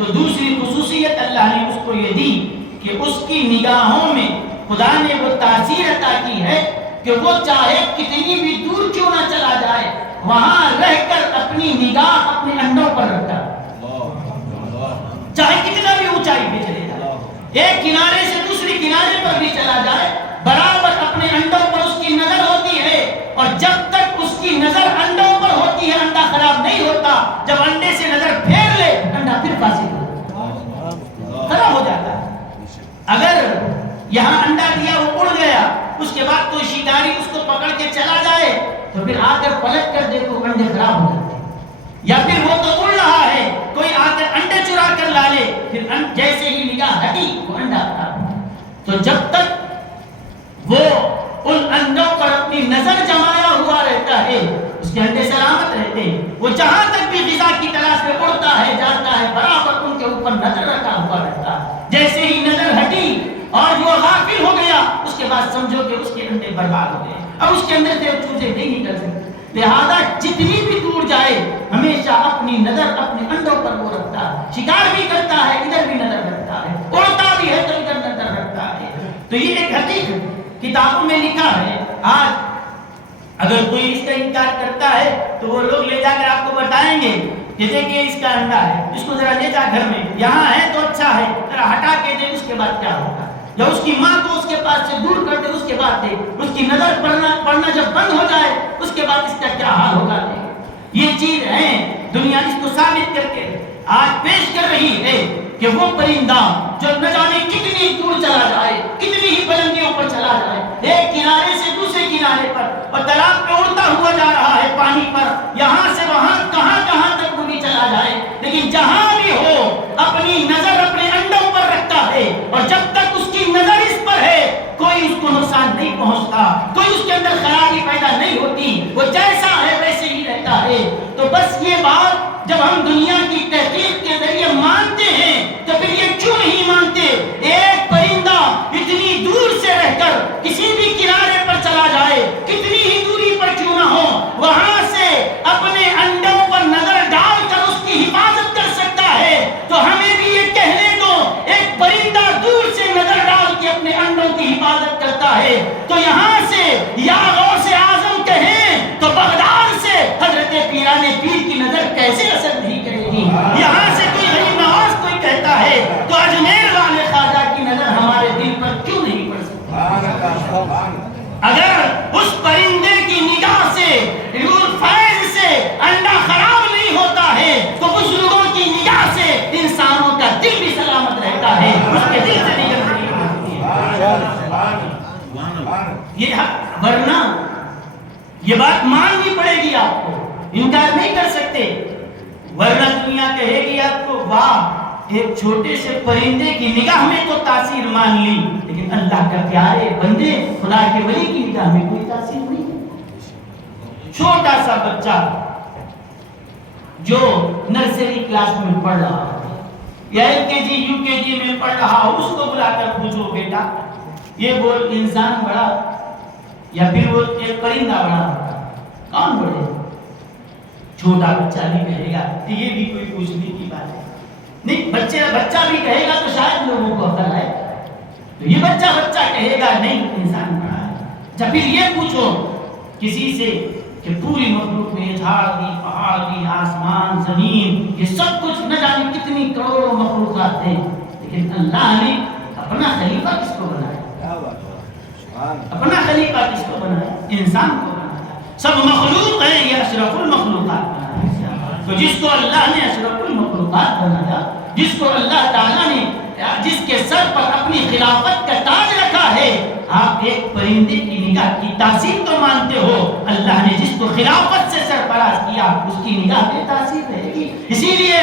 تو دوسری خصوصیت اللہ نے اس کو یہ دی کہ اس کی نگاہوں میں خدا نے وہ تاثیر عطا کی ہے کہ وہ چاہے کتنی بھی دور کیوں نہ چلا جائے وہاں رہ کر اپنی نگاہ اپنے انڈوں پر رکھتا ہے، چاہے کتنا بھی اونچائی پہ چلے جائے، ایک کنارے سے دوسری کنارے پر بھی چلا جائے، برابر اپنے انڈوں پر اس کی نظر ہوتی ہے، اور جب تک اس کی نظر انڈوں پر ہوتی ہے انڈا خراب نہیں ہوتا، جب انڈے سے نظر پھیر لے انڈا پھر فاسد خراب ہو جاتا ہے۔ اگر یہاں انڈا دیا وہ اڑ گیا، اس کے بعد کوئی شکاری اس کو پکڑ کے چلا جائے تو پھر آ کر پلٹ کر دیکھو انڈے خراب ہو جاتے ہیں، یا پھر وہ تو اڑ رہا ہے کوئی آ کر انڈے چرا کر لا لے، پھر جیسے ہی نگاہ ہٹی وہ انڈا خراب ہو جاتا ہے۔ تو جب تک وہ ان انڈوں پر اپنی نظر جمایا ہوا رہتا ہے اس کے انڈے سلامت رہتے ہیں، وہ جہاں تک بھی غذا کی تلاش میں اڑتا ہے جاتا ہے برابر ان کے اوپر نظر رکھا ہوا رہتا ہے۔ جیسے ہی نظر ہٹی اور وہ غافل ہو گیا اس کے بعد سمجھو کہ اس کے انڈے برباد ہو گئے، اب اس کے اندر سے چوزے نہیں نکل سکتے۔ لہذا جتنی بھی دور جائے ہمیشہ اپنی نظر اپنے انڈوں پر وہ رکھتا ہے، شکار بھی کرتا ہے ادھر بھی نظر رکھتا ہے، اڑتا بھی ہے تو ادھر نظر رکھتا ہے۔ تو یہ ایک حقیقت کتابوں میں لکھا ہے۔ آج اگر کوئی اس کا انکار کرتا ہے تو وہ لوگ لے جا کر آپ کو بتائیں گے کہ دیکھیے اس کا انڈا ہے، اس کو ذرا لے جا گھر میں، یہاں ہے تو اچھا ہے، ذرا ہٹا کے دے اس کے بعد کیا ہوگا، یا اس کی ماں کو اس کے پاس سے دور کر دے اس کے بعد دے، اس کی نظر پڑنا جب بند ہو جائے اس کے بعد اس کا کیا حال ہوگا۔ یہ چیز ہے دنیا اس کو ثابت کر کے آج پیش کر رہی ہے کہ وہ پرندہ جو نہ جانے کتنی دور چلا جائے، کتنی ہی بلندیوں پر چلا جائے، ایک کنارے سے دوسرے کنارے پر، اور تالاب پہ اڑتا ہوا جا رہا ہے پانی پر، یہاں سے وہاں کہاں کہاں تک وہ بھی چلا جائے، لیکن جہاں بھی ہو اپنی نظر اپنے انڈوں پر رکھتا ہے، اور جب تک اس کی نظر اس پر ہے کوئی اس کو نقصان نہیں پہنچتا، کوئی اس کے اندر خرابی پیدا نہیں ہوتی، وہ جیسا ہے ویسے ہی رہتا ہے۔ تو بس یہ بات جب ہم دنیا کی تحقیق کے ذریعے مانتے ہیں تو پھر یہ کیوں نہیں مانتے ایک پرندہ اتنی دور سے رہ کر کسی بھی کنارے پر چلا جائے، کتنی ہی دوری پر کیوں نہ ہو، وہاں سے اپنے انڈوں پر نظر ڈال کر اس کی حفاظت کر سکتا ہے، تو ہمیں بھی یہ کہنے دو ایک پرندہ دور سے نظر ڈال کے اپنے انڈوں کی حفاظت کرتا ہے، تو یہاں سے یا غوث اعظم کہیں تو بغداد سے حضرت پیران پیر کی نظر کیسے اثر نہیں کرے گی، یہاں سے کوئی غریب نواز کوئی کہتا ہے تو اجمیر والے خواجہ کی نظر ہمارے دل پر کیوں نہیں پڑ سکتی۔ اگر اس پرندے کی نگاہ سے فیض سے انڈا خراب نہیں ہوتا ہے تو بزرگوں کی نگاہ سے انسانوں کا دل بھی سلامت رہتا ہے، اس کے دل سے نگاہ نہیں ہوتی ہے۔ ورنہ یہ بات ماننی پڑے گی آپ کو، انکار نہیں کر سکتے، ورنہ دنیا کہے گی آپ کو واہ ایک چھوٹے سے پرندے کی نگاہ میں تو تاثیر مان لی، لیکن اللہ کا پیارے بندے خدا کے ولی کی نگاہ میں کوئی تاثیر نہیں۔ چھوٹا سا بچہ جو نرسری کلاس میں پڑھ رہا ہے یا LKG UKG میں پڑھ رہا ہو، اس کو بلا کر پوچھو بیٹا یہ بول انسان بڑا یا پھر وہ ایک پرندہ بڑا ہوتا ہے، کون بڑے؟ چھوٹا بچہ بھی کہے گا کہ یہ بھی کوئی پوچھنے کی بات ہے نہیں، بچہ بھی کہے گا تو شاید لوگوں کو عقل ہے، تو یہ بچہ کہے گا نہیں انسان بڑا ہے۔ جب پھر یہ پوچھو کسی سے کہ پوری مخلوق میں جھاڑ دی، پہاڑ دی، آسمان، زمین، یہ سب کچھ نہ جانے کتنی کروڑوں مخلوقات ہیں، لیکن اللہ نے اپنا خلیفہ کس کو بنایا؟ اپنا خلیفہ کس کو بنایا؟ انسان کو بنایا۔ سب مخلوق ہیں، یہ اشرف المخلوقات بنایا۔ تو جس کو اللہ نے اشرف المخلوقات بنایا، جس کو اللہ تعالیٰ نے جس کے سر پر اپنی خلافت کا تاج رکھا ہے، آپ ایک پرندے کی نگاہ کی تاثیر تو مانتے ہو، اللہ نے جس کو خلافت سے سرفراز کیا اس کی نگاہ پہ تاثیر رہے گی۔ اسی لیے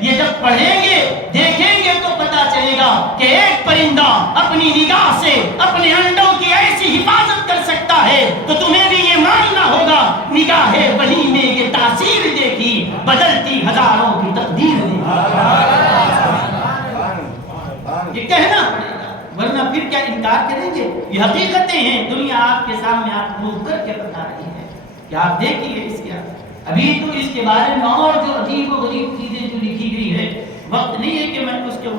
یہ جب پڑھیں گے دیکھیں گے تو پتا چلے گا کہ ایک پرندہ اپنی نگاہ سے اپنے انڈوں کی ایسی حفاظت کر سکتا ہے، تو تمہیں بھی یہ ماننا ہوگا نگاہ ولی نے یہ تاثیر دیکھی، بدلتی ہزاروں کی تقدیر دیکھی۔ یہ کہنا پڑے گا، ورنہ پھر کیا انکار کریں گے؟ یہ حقیقتیں ہیں، دنیا آپ کے سامنے آپ کو کر کے بتا رہی ہے کہ آپ دیکھیے اس کے ابھی تو اس کے بارے میں اور جو عجیب و غریب چیزیں جو لکھی گئی ہے، وقت نہیں ہے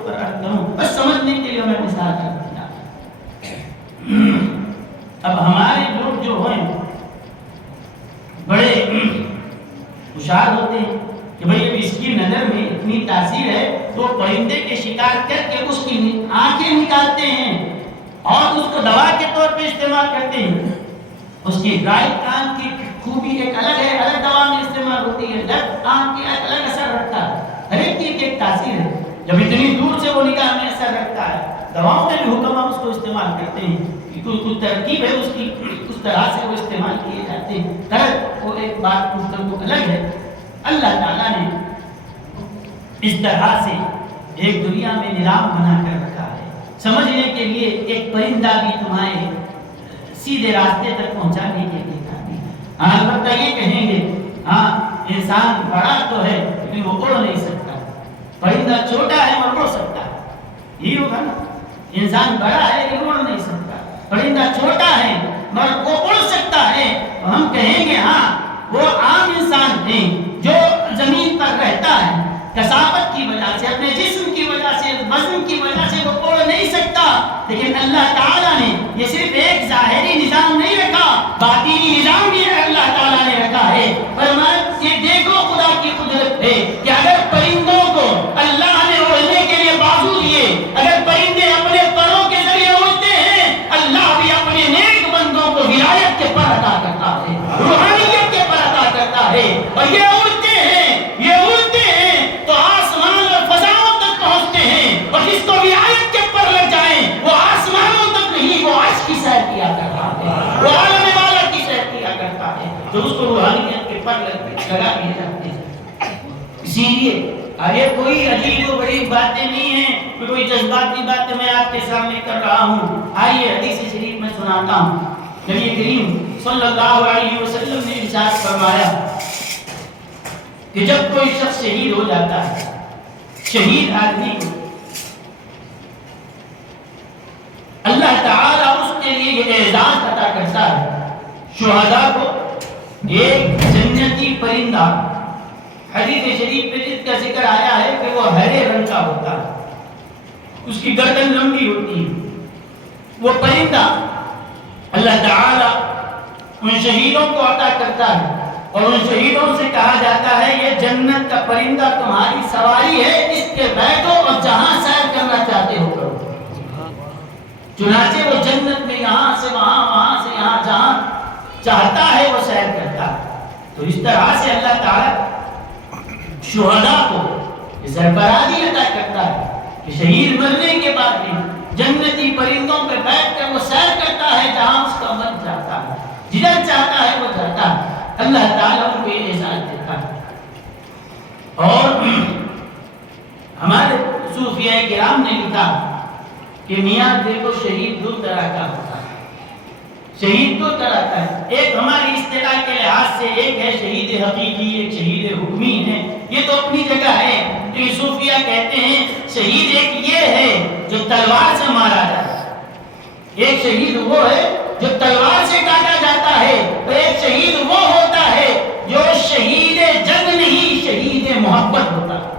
پر عرض کروں، بس سمجھنے کے لیے میں مثال کر دیا۔ اب ہمارے لوگ جو ہیں بڑے ہوشیار ہوتے ہیں کہ بھئی اب اس کی نظر میں اتنی تاثیر ہے تو پرندے کے شکار کر کے اس کی آنکھیں نکالتے ہیں اور اس کو دوا کے طور پہ استعمال کرتے ہیں۔ اس کی رائٹ آنکھ کی خوبی ایک الگ ہے، الگ دوا میں استعمال ہوتی ہے، لیفٹ آنکھ کی ایک الگ اثر رکھتا ہے، ہر ایک چیز کی ایک تاثیر ہے۔ جب اتنی دور سے وہ نگاہ میں اثر رکھتا ہے، دواؤں میں بھی حکم اس کو استعمال کرتے ہیں، کچھ ترکیب ہے اس کی، اس طرح سے وہ استعمال کیے جاتے ہیں۔ غلط وہ ایک بات گفتگو الگ ہے۔ اللہ تعالیٰ نے اس طرح سے ایک دنیا میں نظام بنا کر رکھا ہے، سمجھنے کے لیے ایک پرندہ بھی تمہارے سیدھے راستے تک پہنچانے کے لیے کافی ہے۔ ہاں البتہ یہ کہیں گے ہاں انسان بڑا تو ہے لیکن وہ اڑ نہیں سکتا، پرندہ چھوٹا ہے اور اڑ سکتا ہے، یہی ہوگا نا، انسان بڑا ہے لیکن اڑ نہیں سکتا، پرندہ چھوٹا ہے مگر وہ اڑ سکتا ہے۔ ہم کہیں گے ہاں وہ عام انسان ہیں جو زمین پر رہتا ہے، کثافت کی وجہ سے، اپنے جسم کی وجہ سے، وزن کی وجہ سے وہ اڑ نہیں سکتا، لیکن اللہ تعالیٰ نے یہ صرف ایک ظاہری نظام نہیں رکھا، باطنی نظام بھی اللہ تعالیٰ نے رکھا ہے۔ فرمایا یہ دیکھو خدا کی قدرت ہے کہ اگر پرندوں کو اللہ نے اڑنے کے لیے بازو دیے، اگر پرندے اپنے پروں کے ذریعے اڑتے ہیں، اللہ بھی اپنے نیک بندوں کو ولایت کے پر عطا کرتا ہے، روحانیت کے پر عطا کرتا ہے، اور یہ اڑتے ہیں، یہ اڑتے ہیں تو آسمان اور فضاؤں تک پہنچتے ہیں، اور جس کو ولایت کے پر لگ جائیں وہ آسمانوں تک نہیں، وہ عرش کی سیر کیا کرتا ہے، وہ عالم والا کی سیر کیا کرتا ہے، تو اس کو روحانیت کے پر لگا دیے جاتے ہیں۔ اسی لیے یہ کوئی عجیب و غریب باتیں نہیں ہیں، کوئی جذباتی باتیں میں آپ کے سامنے کر رہا ہوں۔ آئیے حدیث شریف میں سناتا ہوں۔ نبی کریم صلی اللہ علیہ وسلم نے ارشاد فرمایا کہ جب کوئی شخص شہید ہو جاتا ہے، شہید آدمی کو اللہ تعالیٰ اس کے لیے یہ اعزاز عطا کرتا ہے، شہداء کو ایک جنتی پرندہ، حدیث شریف میں جس کا ذکر آیا ہے کہ وہ ہرے رنگ کا ہوتا ہے، اس کی گردن لمبی ہوتی ہے، وہ پرندہ اللہ تعالیٰ ان شہیدوں کو عطا کرتا ہے، اور ان شہیدوں سے کہا جاتا ہے یہ جنت کا پرندہ تمہاری سواری ہے، اس کے بیٹھو اور جہاں سیر کرنا چاہتے ہو کرو۔ چنانچہ وہ جنت میں یہاں سے وہاں، وہاں سے یہاں، جہاں چاہتا ہے وہ سیر کرتا ہے۔ تو اس طرح سے اللہ تعالیٰ شہداء کو سرفرازی عطا کرتا ہے کہ شہید مرنے کے بعد بھی جنتی پرندوں پہ بیٹھ کر وہ سیر کرتا ہے جہاں اس کا من چاہتا ہے، جدھر چاہتا ہے وہ جاتا ہے، اللہ تعالیٰ ان کو یہ احسان دیتا ہے۔ اور ہمارے صوفیاء کرام نے لکھا کہ میاں دیکھو شہید دو طرح کا ہوتا ہے، شہید دو طرح کا ہے، ایک ہماری اصطلاح کے لحاظ سے ایک ہے شہید حقیقی، ایک شہید حکمی ہے، یہ تو اپنی جگہ ہے، لیکن صوفیاء کہتے ہیں شہید ایک یہ ہے جو تلوار سے مارا جاتا ہے، ایک شہید وہ ہے جو تلوار سے کاٹا جاتا ہے، اور ایک شہید وہ ہوتا ہے جو شہید جنگ نہیں، شہید محبت ہوتا ہے،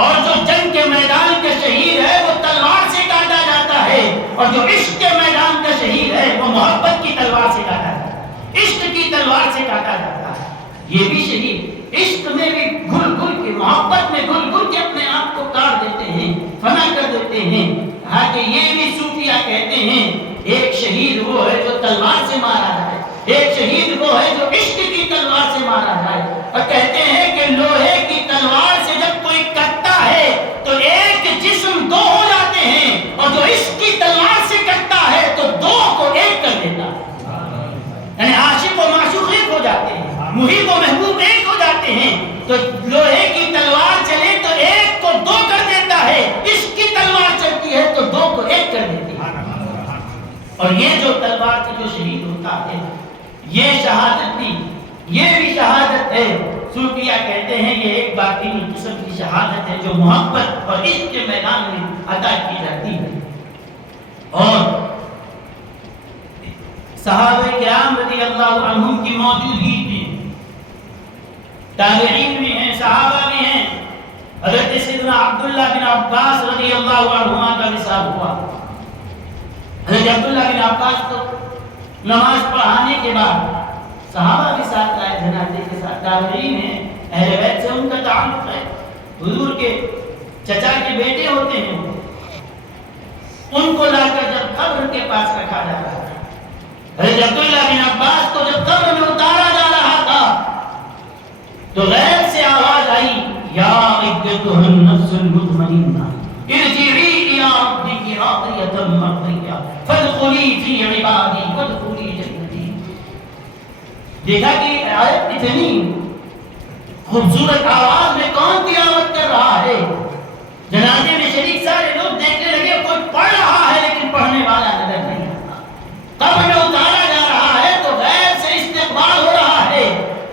اور جو جنگ کے میدان کا شہید ہے وہ تلوار سے کاٹا جاتا ہے، اور جو عشق کے میدان کا شہید ہے وہ محبت کی تلوار سے کاٹا جاتا ہے، عشق کی تلوار سے کاٹا جاتا ہے۔ یہ بھی شہید عشق میں بھی گھل گھل کے، محبت میں گھل گھل کے اپنے آپ کو کاٹ دیتے ہیں، فنا کر دیتے ہیں۔ کہا کہ یہ بھی صوفیاء کہتے ہیں ایک شہید وہ ہے جو تلوار سے مارا جائے، ایک شہید وہ ہے جو عشق کی تلوار سے مارا جائے، اور کہتے ہیں کہ لوہے کی تلوار سے جب کوئی کٹتا ہے تو ایک جسم دو ہو جاتے ہیں، اور جو عشق کی تلوار سے کٹتا ہے تو دو کو ایک کر دیتا ہے، یعنی عاشق و معشوق ایک ہو جاتے ہیں، محب و محبوب ایک ہو جاتے ہیں۔ تو لوہے کی تلوار چلے تو ایک کو دو کر دیتا ہے، عشق کی تلوار چلتی ہے تو دو کو ایک کر دیتی ہے۔ اور یہ جو تلوار سے جو شہید ہوتا ہے یہ شہادت بھی، یہ بھی شہادت ہے۔ صوفیاء کہتے ہیں یہ ایک باطنی قسم کی شہادت ہے جو محبت اور عشق کے میدان میں عطا کی جاتی ہے۔ اور صحابہ کرام رضی اللہ عنہم کی موجودگی میں تابعین بھی ہیں، صحابہ بھی ہیں، حضرت سیدنا عبداللہ بن عباس رضی اللہ عنہما کا وصال ہوا. حضرت عبداللہ بن عباس کو نماز پڑھانے کے بعد صحابہ کے ساتھ آئے جنازے کے ساتھ. تابعین ہیں، اہل بیت سے ان کا تعلق ہے، حضور کے چچا کے بیٹے ہوتے ہیں. ان کو لا کر جب قبر کے پاس رکھا جا رہا تھا، حضرت عبداللہ بن عباس کو جب قبر میں اتارا جا رہا تھا تو غیب سے آواز آئی، یا ایتھا النفس المطمئنہ ارجعی الی ربک راضیۃ مرضیہ فادخلی فی عبادی وادخلی جنتی. دیکھا کہ آیت اتنی خوبصورت آواز میں کون تلاوت کر رہا ہے. جنازے میں شریک سارے لوگ دیکھنے لگے، کوئی پڑھ رہا ہے لیکن پڑھنے والا نظر نہیں آتا. قبر میں اتارا جا رہا ہے تو غیب سے استقبال ہو رہا ہے،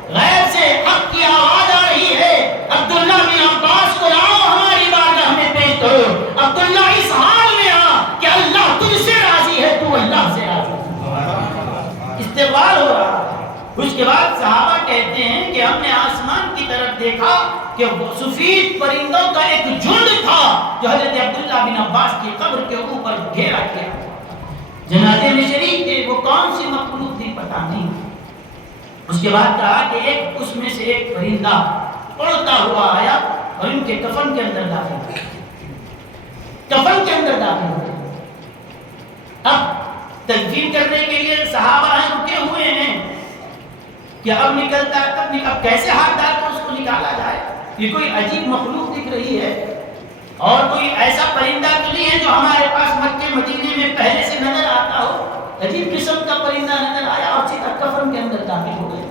غیب سے حق کی آواز آ رہی ہے. عبداللہ بن عباس کو لاؤ، ہماری بارگاہ میں پیش کرو. عبداللہ اس حال میں آ کہ اللہ تجھ سے راضی ہے، تو اللہ سے راضی ہے. استقبال ہو رہا ہے. اس کے بعد صحابہ کہتے ہیں کہ ہم نے آسمان کی طرف دیکھا کہ سفید پرندوں کا ایک جھنڈ تھا جو حضرت عبداللہ بن عباس کی قبر کے اوپر گھیرا کیا. جنازے میں شریک تھے، وہ کون سی مخلوق تھی پتہ نہیں. اس کے بعد کہا کہ ایک اس میں سے ایک پرندہ اڑتا ہوا آیا اور ان کے کفن کے اندر داخل ہوا. کفن کے اندر داخل ہوا. اب تدفین کرنے کے لیے صحابہ ہیں رکے ہوئے ہیں کہ اب نکلتا ہے تب اب کیسے ہاتھ ڈال کر اس کو نکالا جائے. یہ کوئی عجیب مخلوق دکھ رہی ہے اور کوئی ایسا پرندہ تو نہیں ہے جو ہمارے پاس مکے مدینے میں پہلے سے نظر آتا ہو. عجیب قسم کا پرندہ نظر آیا اور سیدھا کفن کے اندر داخل ہو گئے.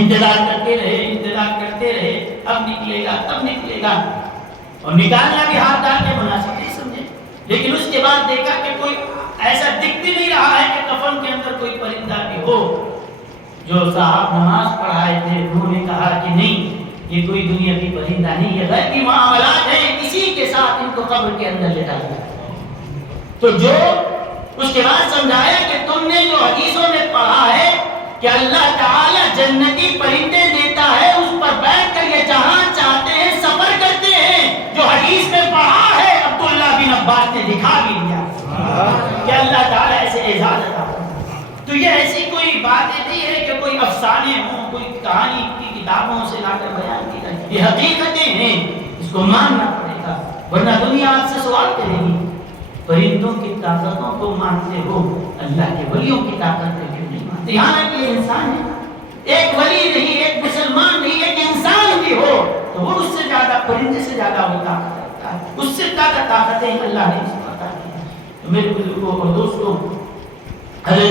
انتظار کرتے رہے، انتظار کرتے رہے، اب نکلے گا تب نکلے گا، اور نکالنا بھی ہاتھ ڈال کے مناسب نہیں سمجھے. لیکن اس کے بعد دیکھا کہ کوئی ایسا دکھ بھی نہیں رہا ہے کہ کفن کے اندر کوئی پرندہ بھی ہو. جو صاحب نماز پڑھائے تھے انہوں نے کہا کہ نہیں، یہ کوئی دنیا کی پرندہ نہیں، یہ غیبی معاملات ہیں، کسی کے ساتھ ان کو قبر کے اندر لے ڈالا. تو جو اس کے بعد سمجھایا کہ تم نے جو حدیثوں میں پڑھا ہے کہ اللہ تعالی جنتی پرندے دیتا ہے، اس پر بیٹھ کر یہ جہاں چاہتے ہیں سفر کرتے ہیں، جو حدیث میں پڑھا ہے عبداللہ بن عباس نے دکھا بھی دیا کہ اللہ تعالی ایسے اعزاز عطا کرتا ہے. تو یہ ایسی کوئی بات نہیں ہے کہ کوئی افسانے ہوں، کوئی کہانی کی کتابوں سے لا کر بیان کی جائے. یہ حقیقتیں ہیں، اس کو ماننا پڑے گا، ورنہ دنیا آپ سے سوال کرے گی پرندوں کی طاقتوں کو مانتے ہو، اللہ کے ولیوں کی طاقت کیوں نہیں مانتے. یہاں کہ یہ انسان ہے، ایک ولی نہیں، ایک مسلمان نہیں، ایک انسان بھی ہو تو وہ اس سے زیادہ، پرندے سے زیادہ وہ طاقت رکھتا ہے. اس سے زیادہ طاقتیں اللہ نے اس کو عطا کی. میرے بزرگوں اور دوستوں، حضرت